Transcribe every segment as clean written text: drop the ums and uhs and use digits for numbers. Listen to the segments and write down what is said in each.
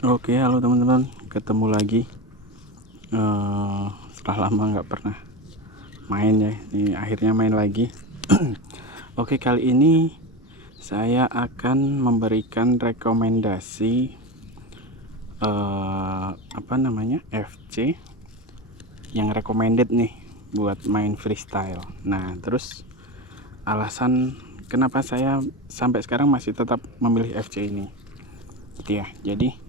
Oke, halo teman-teman, ketemu lagi. Setelah lama nggak pernah main ya, ini akhirnya main lagi. Oke, kali ini saya akan memberikan rekomendasi FC yang recommended nih buat main freestyle. Nah, terus alasan kenapa saya sampai sekarang masih tetap memilih FC ini, gitu ya. Jadi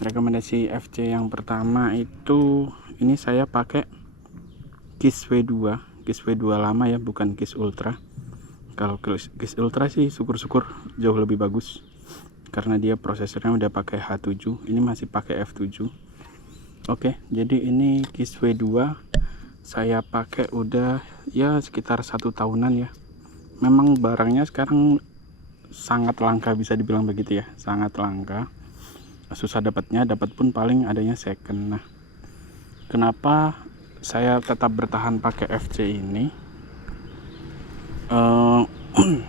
rekomendasi FC yang pertama itu ini saya pakai KIS V2 lama ya, bukan KIS Ultra. Kalau KIS Ultra sih syukur-syukur jauh lebih bagus karena dia prosesornya udah pakai H7, ini masih pakai F7. Oke, jadi ini KIS V2 saya pakai udah ya sekitar 1 tahunan ya. Memang barangnya sekarang sangat langka, bisa dibilang begitu ya, sangat langka, susah dapatnya, dapat pun paling adanya second. Nah, kenapa saya tetap bertahan pakai FC ini?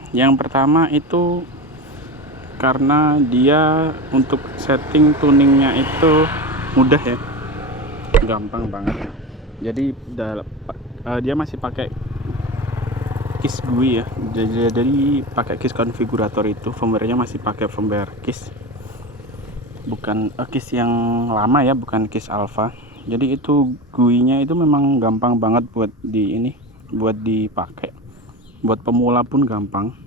Yang pertama itu karena dia untuk setting tuningnya itu mudah ya, gampang banget. Jadi dia masih pakai KIS GUI ya, jadi pakai KIS konfigurator itu, firmware-nya masih pakai firmware KIS, bukan KIS yang lama ya, bukan KIS alpha. Jadi itu GUI-nya itu memang gampang banget buat dipakai. Buat pemula pun gampang.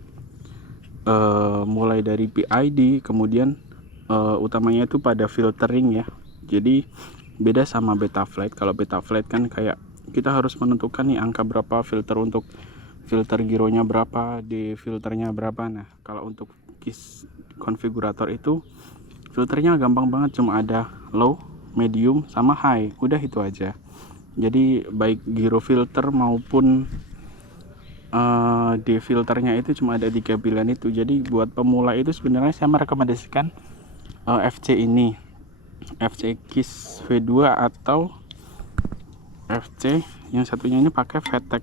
Mulai dari PID, kemudian utamanya itu pada filtering ya. Jadi beda sama Betaflight. Kalau Betaflight kan kayak kita harus menentukan nih angka berapa filter, untuk filter gironya berapa, di filternya berapa. Nah, kalau untuk KIS konfigurator itu filternya gampang banget, cuma ada low, medium, sama high, udah itu aja. Jadi baik giro filter maupun di filternya itu cuma ada 3 pilihan itu. Jadi buat pemula itu sebenarnya saya merekomendasikan FC ini, FC KIS V2 atau FC yang satunya ini pakai VTEC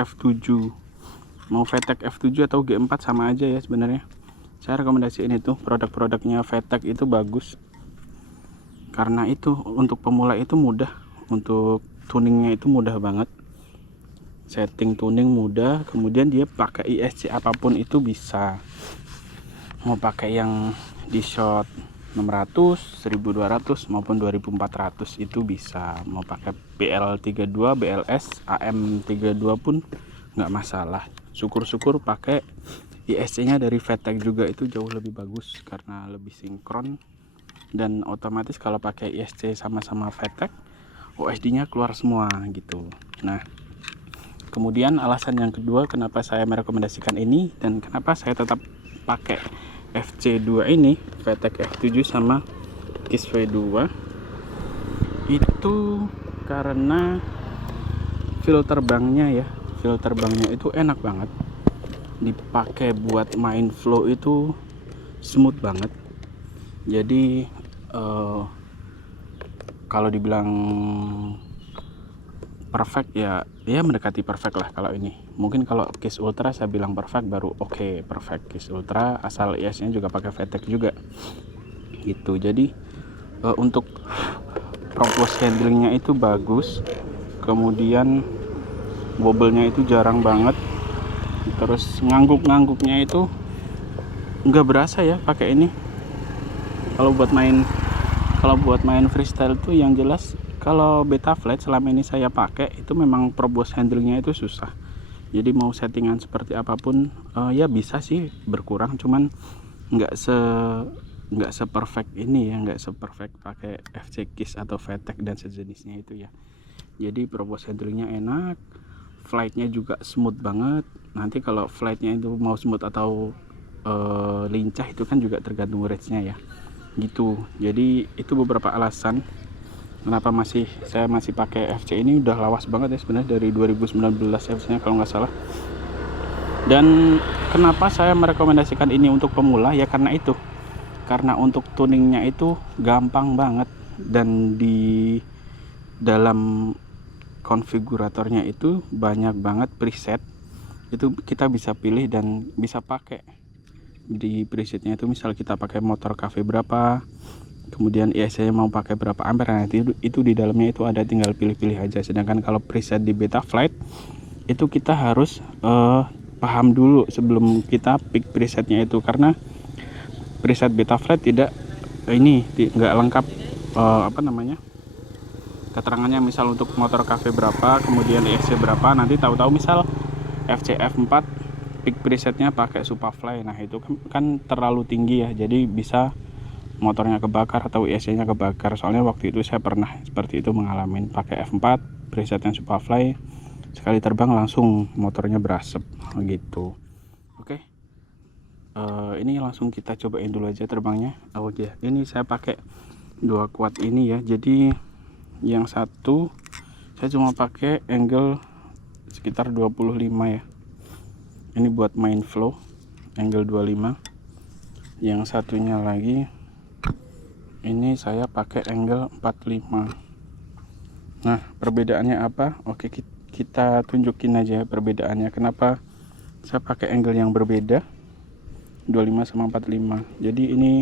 F7. Mau VTEC F7 atau G4 sama aja ya sebenarnya. Saya rekomendasiin itu, produk-produknya VTEC itu bagus karena itu untuk pemula itu mudah, untuk tuningnya itu mudah banget, setting tuning mudah, kemudian dia pakai ISC apapun itu bisa. Mau pakai yang di shot 600, 1200 maupun 2400 itu bisa. Mau pakai BL32, BLS, AM32 pun nggak masalah. Syukur-syukur pakai ISC nya dari VTEC juga, itu jauh lebih bagus karena lebih sinkron, dan otomatis kalau pakai ISC sama-sama VTEC, OSD nya keluar semua gitu. Nah, kemudian alasan yang kedua kenapa saya merekomendasikan ini dan kenapa saya tetap pakai FC2 ini, VTEC F7 sama KIS V2, itu karena filter banknya ya. Filter banknya itu enak banget dipakai buat main flow, itu smooth banget. Jadi kalau dibilang perfect ya mendekati perfect lah. Kalau ini mungkin kalau KIS Ultra saya bilang perfect baru oke, perfect KIS Ultra asal IS nya juga pakai VTEC juga gitu. Jadi untuk propose handlingnya itu bagus, kemudian wobble-nya itu jarang banget, terus ngangguk-ngangguknya itu nggak berasa ya pakai ini. Kalau buat main freestyle tuh yang jelas, kalau Betaflight selama ini saya pakai itu memang probos handlingnya itu susah. Jadi mau settingan seperti apapun ya bisa sih berkurang, cuman nggak se perfect ini ya, nggak se perfect pakai FC KIS atau VTEC dan sejenisnya itu ya. Jadi probos handlingnya enak, flightnya juga smooth banget. Nanti kalau flightnya itu mau smooth atau lincah itu kan juga tergantung range-nya ya gitu. Jadi itu beberapa alasan kenapa saya masih pakai FC ini. Udah lawas banget ya sebenarnya, dari 2019 FC nya kalau nggak salah. Dan kenapa saya merekomendasikan ini untuk pemula ya karena itu, karena untuk tuningnya itu gampang banget, dan di dalam konfiguratornya itu banyak banget preset, itu kita bisa pilih dan bisa pakai di presetnya itu misal kita pakai motor cafe berapa, kemudian ISC mau pakai berapa ampere, nanti itu di dalamnya itu ada, tinggal pilih-pilih aja. Sedangkan kalau preset di Betaflight itu kita harus paham dulu sebelum kita pick presetnya itu, karena preset Betaflight tidak nggak lengkap keterangannya. Misal untuk motor cafe berapa, kemudian ISC berapa, nanti tahu-tahu misal FCF4 pick presetnya pakai Superfly, nah itu kan terlalu tinggi ya, jadi bisa motornya kebakar atau ISC nya kebakar. Soalnya waktu itu saya pernah seperti itu, mengalami pakai F4 presetnya Superfly, sekali terbang langsung motornya berasap gitu. Oke, ini langsung kita cobain dulu aja terbangnya. Ini saya pakai 2 quad ini ya, jadi yang satu saya cuma pakai angle sekitar 25 ya, ini buat main flow angle 25. Yang satunya lagi ini saya pakai angle 45. Nah, perbedaannya apa? Oke, kita tunjukin aja perbedaannya, kenapa saya pakai angle yang berbeda 25 sama 45. Jadi ini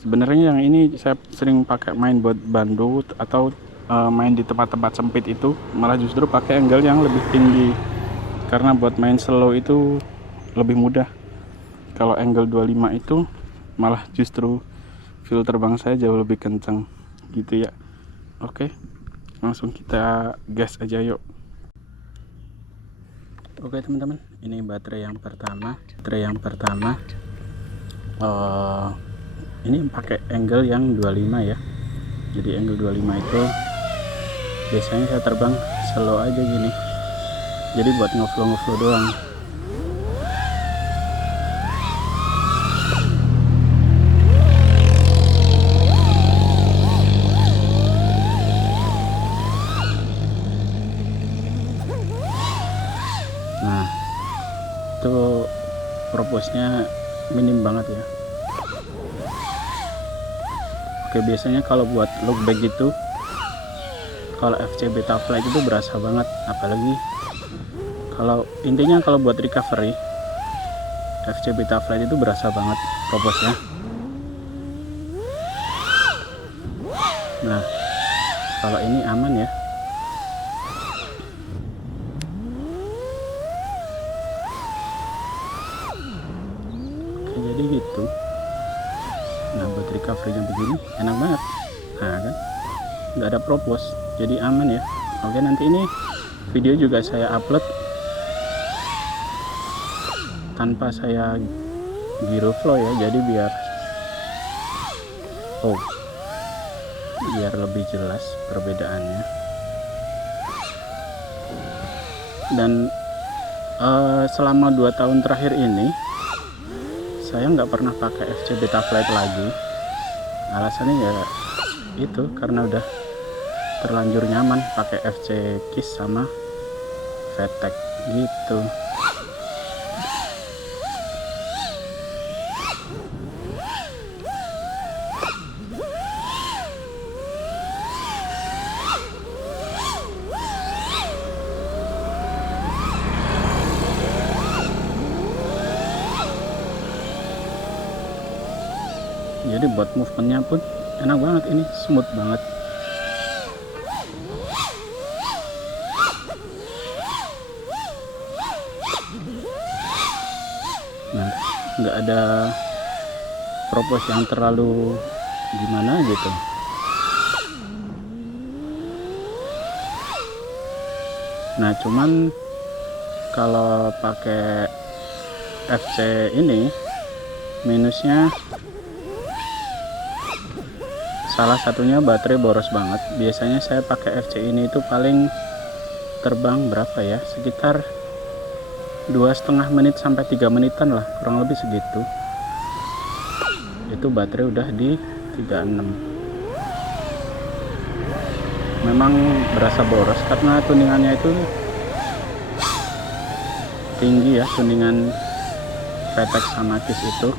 sebenarnya yang ini saya sering pakai main buat bando atau main di tempat-tempat sempit, itu malah justru pakai angle yang lebih tinggi, karena buat main slow itu lebih mudah. Kalau angle 25 itu malah justru feel terbang saya jauh lebih kencang gitu ya. Oke, langsung kita gas aja yuk. Oke teman-teman, ini baterai yang pertama. Ini pakai angle yang 25 ya. Jadi angle 25 itu biasanya saya terbang slow aja gini, jadi buat ngeflow doang. Nah, itu proposnya minim banget ya. Oke, biasanya kalau buat look back gitu, kalau FC Betaflight itu berasa banget, apalagi kalau intinya kalau buat recovery FC Betaflight itu berasa banget proposnya. Nah, kalau ini aman ya. Oke, jadi gitu. Nah, buat recovery-nya begini enak banget. Nah kan, nggak ada propos, jadi aman ya. Oke, nanti ini video juga saya upload tanpa saya gyro flow ya, jadi biar lebih jelas perbedaannya. Dan selama 2 tahun terakhir ini saya nggak pernah pakai FC Betaflight lagi. Alasannya ya itu karena udah terlanjur nyaman pakai FC Kiss sama VTEC gitu. Jadi buat movementnya pun enak banget, ini smooth banget. Nah, nggak ada propos yang terlalu gimana gitu. Nah, cuman kalau pakai FC ini minusnya salah satunya baterai boros banget. Biasanya saya pakai FC ini itu paling terbang berapa ya, sekitar 2,5 menit sampai 3 menitan lah, kurang lebih segitu. Itu baterai udah di 36. Memang berasa boros karena tuningannya itu tinggi ya, tuningan VTEC sama Kiss itu.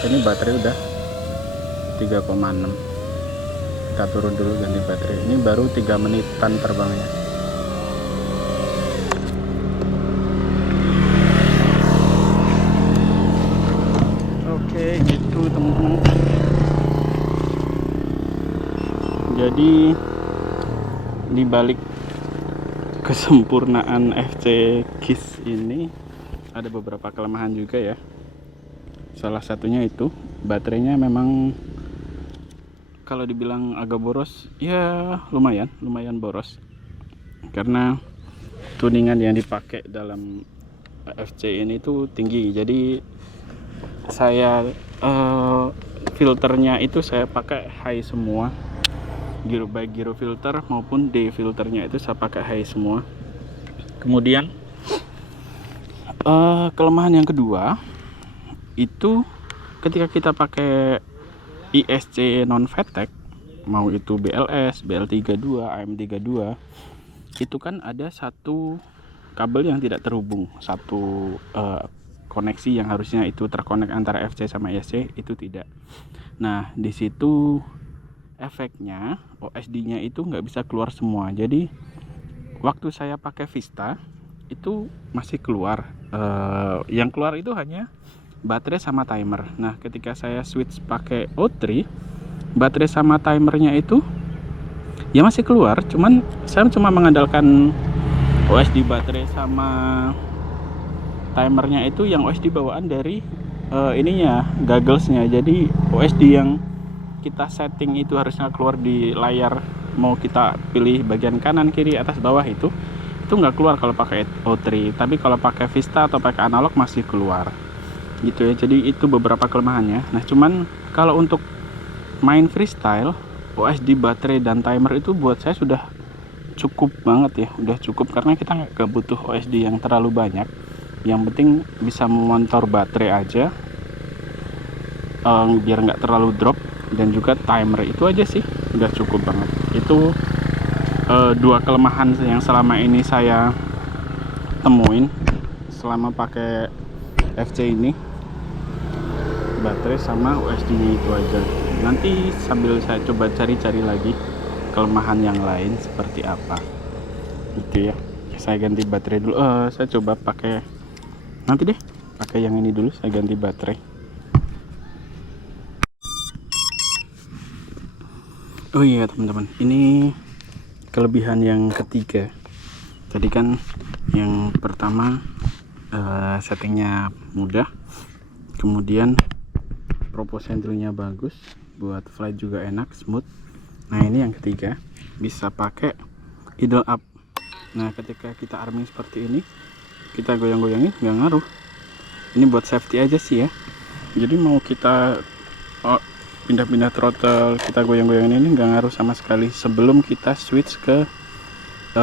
Oke, ini baterai udah 3,6. Kita turun dulu ganti baterai. Ini baru 3 menitan terbangnya. Oke, gitu teman-teman. Jadi di balik kesempurnaan FC KISS ini ada beberapa kelemahan juga ya. Salah satunya itu baterainya memang kalau dibilang agak boros, ya lumayan boros. Karena tuningan yang dipakai dalam FC ini tuh tinggi. Jadi saya filternya itu saya pakai high semua. Baik gyro filter maupun D filternya itu saya pakai high semua. Kemudian kelemahan yang kedua itu ketika kita pakai ISC non VTEC, mau itu BLS, BL32, AM32, itu kan ada satu kabel yang tidak terhubung, satu koneksi yang harusnya itu terkonek antara FC sama ISC itu tidak. Nah di situ efeknya OSD-nya itu nggak bisa keluar semua. Jadi waktu saya pakai Vista itu masih keluar, yang keluar itu hanya baterai sama timer. Nah ketika saya switch pakai O3, baterai sama timernya itu ya masih keluar, cuman saya cuma mengandalkan OSD baterai sama timernya itu yang OSD bawaan dari ininya, gogglesnya. Jadi OSD yang kita setting itu harusnya keluar di layar, mau kita pilih bagian kanan, kiri, atas, bawah itu nggak keluar kalau pakai O3. Tapi kalau pakai Vista atau pakai analog masih keluar gitu ya. Jadi itu beberapa kelemahannya. Nah cuman kalau untuk main freestyle, OSD baterai dan timer itu buat saya sudah cukup banget ya, udah cukup, karena kita nggak butuh OSD yang terlalu banyak. Yang penting bisa memonitor baterai aja, biar nggak terlalu drop, dan juga timer. Itu aja sih udah cukup banget. Itu dua kelemahan yang selama ini saya temuin selama pakai FC ini, baterai sama OSD nya itu aja. Nanti sambil saya coba cari-cari lagi kelemahan yang lain seperti apa gitu ya. Saya ganti baterai dulu. Saya coba pakai, nanti deh pakai yang ini dulu, saya ganti baterai. Oh iya teman-teman, ini kelebihan yang ketiga. Tadi kan yang pertama settingnya mudah, kemudian proposentilnya bagus, buat flight juga enak, smooth. Nah ini yang ketiga, bisa pakai idle up. Nah ketika kita arming seperti ini, kita goyang-goyangin nggak ngaruh. Ini buat safety aja sih ya. Jadi mau kita pindah-pindah throttle, kita goyang-goyangin ini nggak ngaruh sama sekali sebelum kita switch ke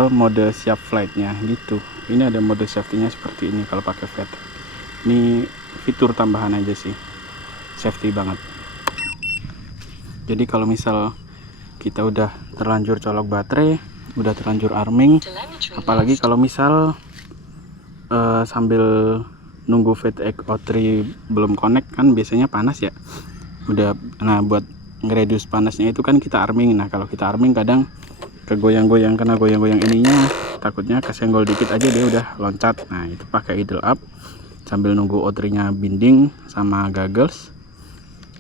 mode siap flightnya gitu. Ini ada mode safety-nya seperti ini kalau pakai VTEC. Ini fitur tambahan aja sih, safety banget. Jadi kalau misal kita udah terlanjur colok baterai, udah terlanjur arming, apalagi kalau misal sambil nunggu VTEC O3 belum connect, kan biasanya panas ya. Nah buat ngereduce panasnya itu kan kita arming. Nah kalau kita arming kadang kegoyang-goyang, karena goyang-goyang ininya takutnya kesenggol dikit aja dia udah loncat. Nah itu pakai idle up sambil nunggu O3 nya binding sama goggles,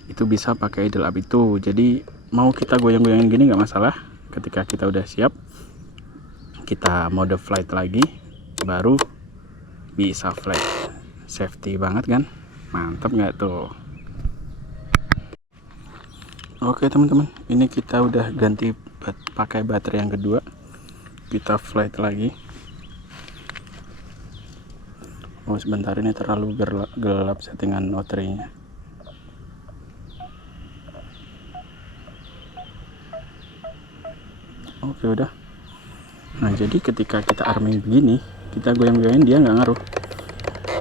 itu bisa pakai idle up itu. Jadi mau kita goyang-goyangin gini nggak masalah. Ketika kita udah siap, kita mode flight lagi, baru bisa flight. Safety banget kan, mantap nggak tuh? Oke teman-teman, ini kita udah ganti pakai baterai yang kedua. Kita flight lagi. Oh sebentar, ini terlalu gelap settingan O3 nya. Oke udah. Nah jadi ketika kita arming begini, kita goyang-goyangin dia nggak ngaruh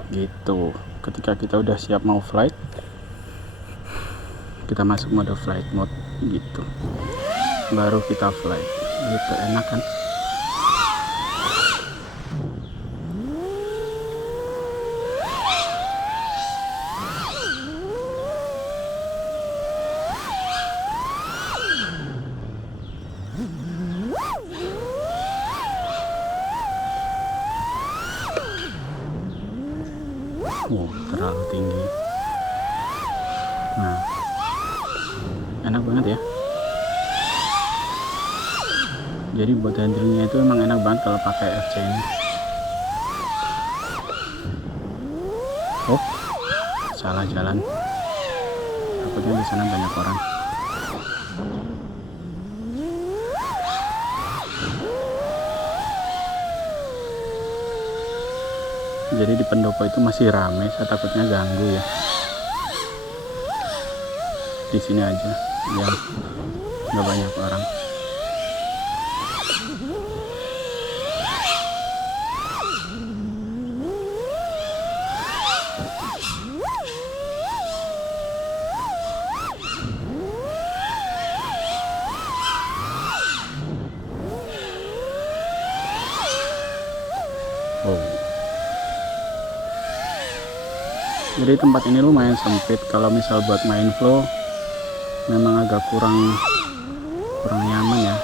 gitu. Ketika kita udah siap mau flight, kita masuk mode flight mode gitu, baru kita flight gitu. Enak kan? Terlalu tinggi. Nah, enak banget ya. Jadi buat handlingnya itu emang enak banget kalau pakai FC ini. Oh, salah jalan. Takutnya di sana banyak orang. Jadi di pendopo itu masih ramai, saya takutnya ganggu ya. Di sini aja, ya nggak banyak orang. Jadi tempat ini lumayan sempit. Kalau misal buat main flow memang agak kurang nyaman ya.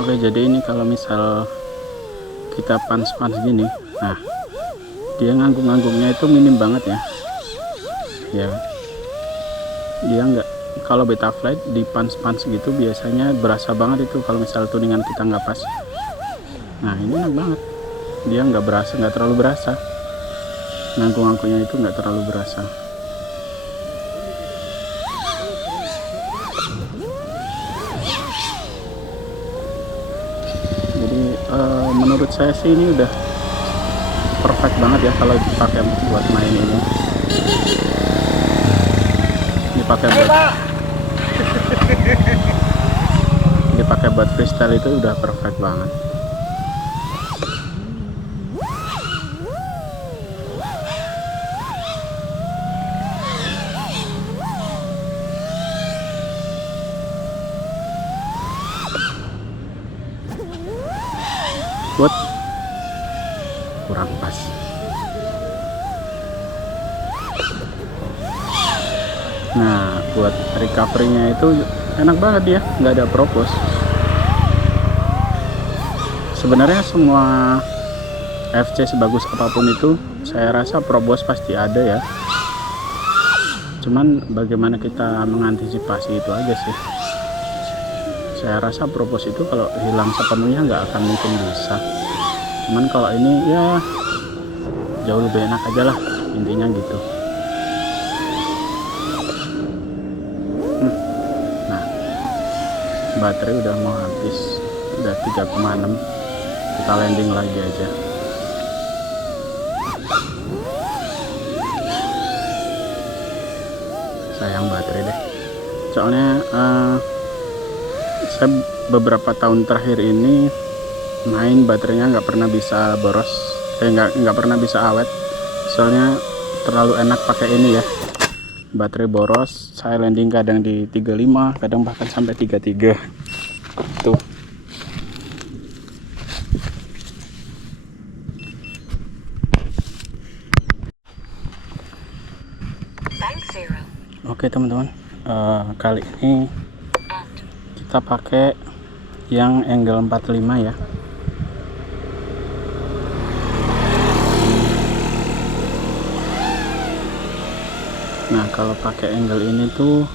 Oke, jadi ini kalau misal kita pans gini, nah dia nganggung-nganggungnya itu minim banget ya. Ya, dia nggak, kalau Betaflight di pans gitu biasanya berasa banget itu kalau misal tuningan kita nggak pas. Nah ini enak banget, dia nggak terlalu berasa, nganggung-nganggungnya itu nggak terlalu berasa. Jadi menurut saya sih ini udah perfect banget ya kalau dipakai buat main ini. Dipakai buat freestyle itu udah perfect banget. Buat kurang pas. Nah, buat recovery-nya itu enak banget dia, nggak ada propos. Sebenarnya semua FC sebagus apapun itu, saya rasa propos pasti ada ya. Cuman bagaimana kita mengantisipasi itu aja sih. Saya rasa propos itu kalau hilang sepenuhnya nggak akan mungkin bisa. Cuman kalau ini ya jauh lebih enak aja lah, intinya gitu. Nah, baterai udah mau habis, udah 3,6. Kita landing lagi aja. Sayang baterai deh, soalnya saya beberapa tahun terakhir ini main baterainya nggak pernah bisa boros, nggak pernah bisa awet, soalnya terlalu enak pakai ini ya. Baterai boros, saya landing kadang di 35, kadang bahkan sampai 33 tuh. Oke teman-teman, kali ini kita pakai yang angle 45 ya. Nah, kalau pakai angle ini tuh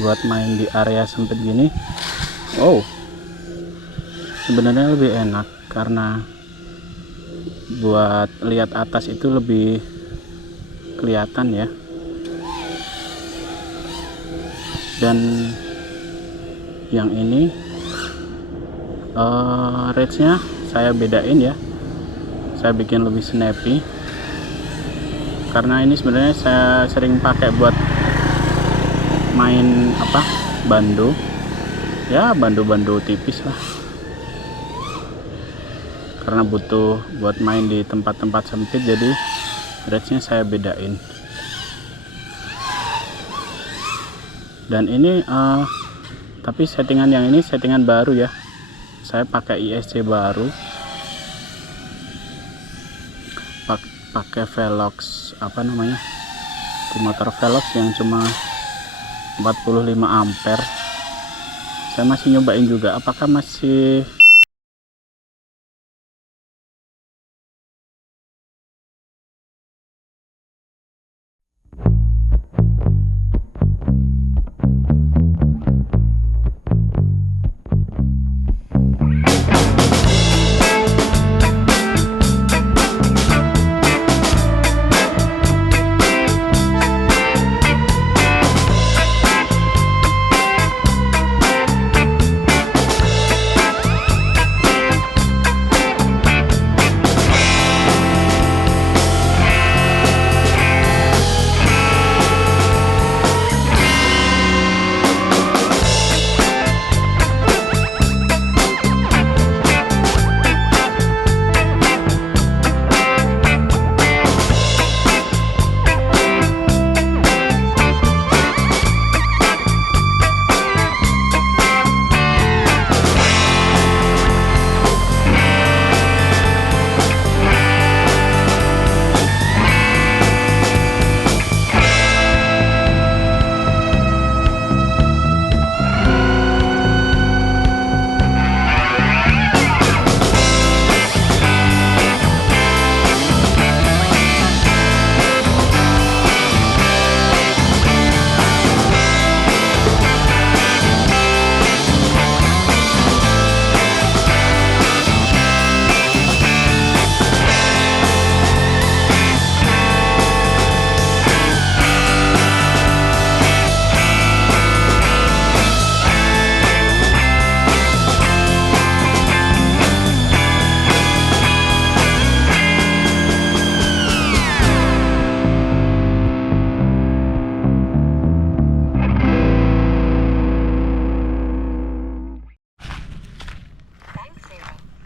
buat main di area sempit gini, sebenarnya lebih enak karena buat lihat atas itu lebih kelihatan ya. Dan yang ini range-nya saya bedain ya. saya bikin lebih snappy, karena ini sebenarnya saya sering pakai buat main bando ya, bando tipis lah, karena butuh buat main di tempat-tempat sempit, jadi range-nya saya bedain. Dan ini tapi settingan yang ini settingan baru ya, saya pakai ISC baru, pakai Velox motor Velox yang cuma 45 ampere. Saya masih nyobain juga apakah masih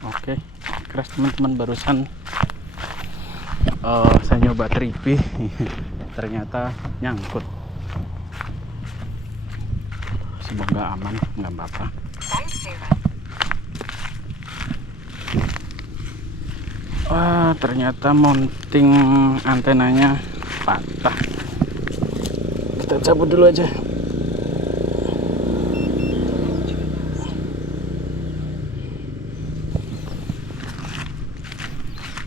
Oke, crash teman-teman. Barusan saya nyoba tripi ternyata nyangkut. Semoga aman, nggak apa-apa. Wah, ternyata mounting antenanya patah. Kita cabut dulu aja.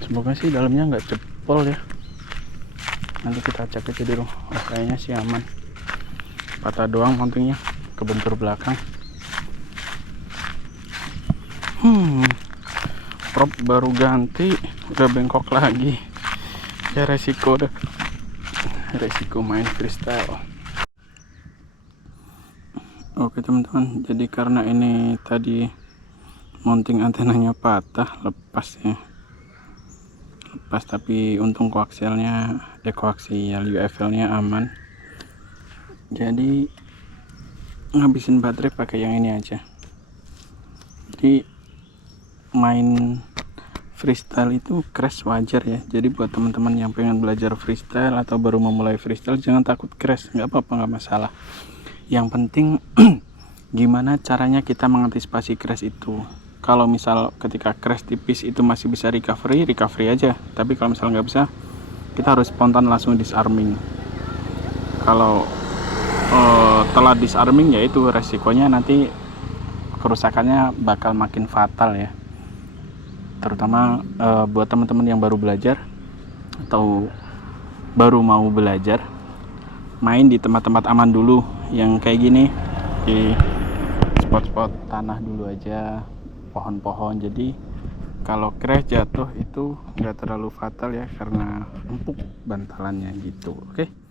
Semoga sih dalamnya nggak jebol ya. Nanti kita cek aja dulu. Oh, kayaknya sih aman. Patah doang mountingnya, kebentur belakang. Prop baru ganti, udah bengkok lagi. Ya resiko deh. Resiko main freestyle. Oke teman-teman, jadi karena ini tadi mounting antenanya patah, lepas ya. Lepas, tapi untung koaksialnya UFL nya aman. Jadi ngabisin baterai pakai yang ini aja. Jadi main freestyle itu crash wajar ya. Jadi buat teman-teman yang pengen belajar freestyle atau baru memulai freestyle, jangan takut crash, nggak apa-apa, nggak masalah. Yang penting gimana caranya kita mengantisipasi crash itu. Kalau misal ketika crash tipis itu masih bisa recovery aja. Tapi kalau misal nggak bisa, kita harus spontan langsung disarming. Kalau telat disarming, ya itu resikonya nanti kerusakannya bakal makin fatal ya. Terutama buat teman-teman yang baru belajar atau baru mau belajar, main di tempat-tempat aman dulu, yang kayak gini, di spot-spot tanah dulu aja, pohon-pohon. Jadi kalau crash jatuh itu nggak terlalu fatal ya, karena empuk bantalannya gitu. Oke.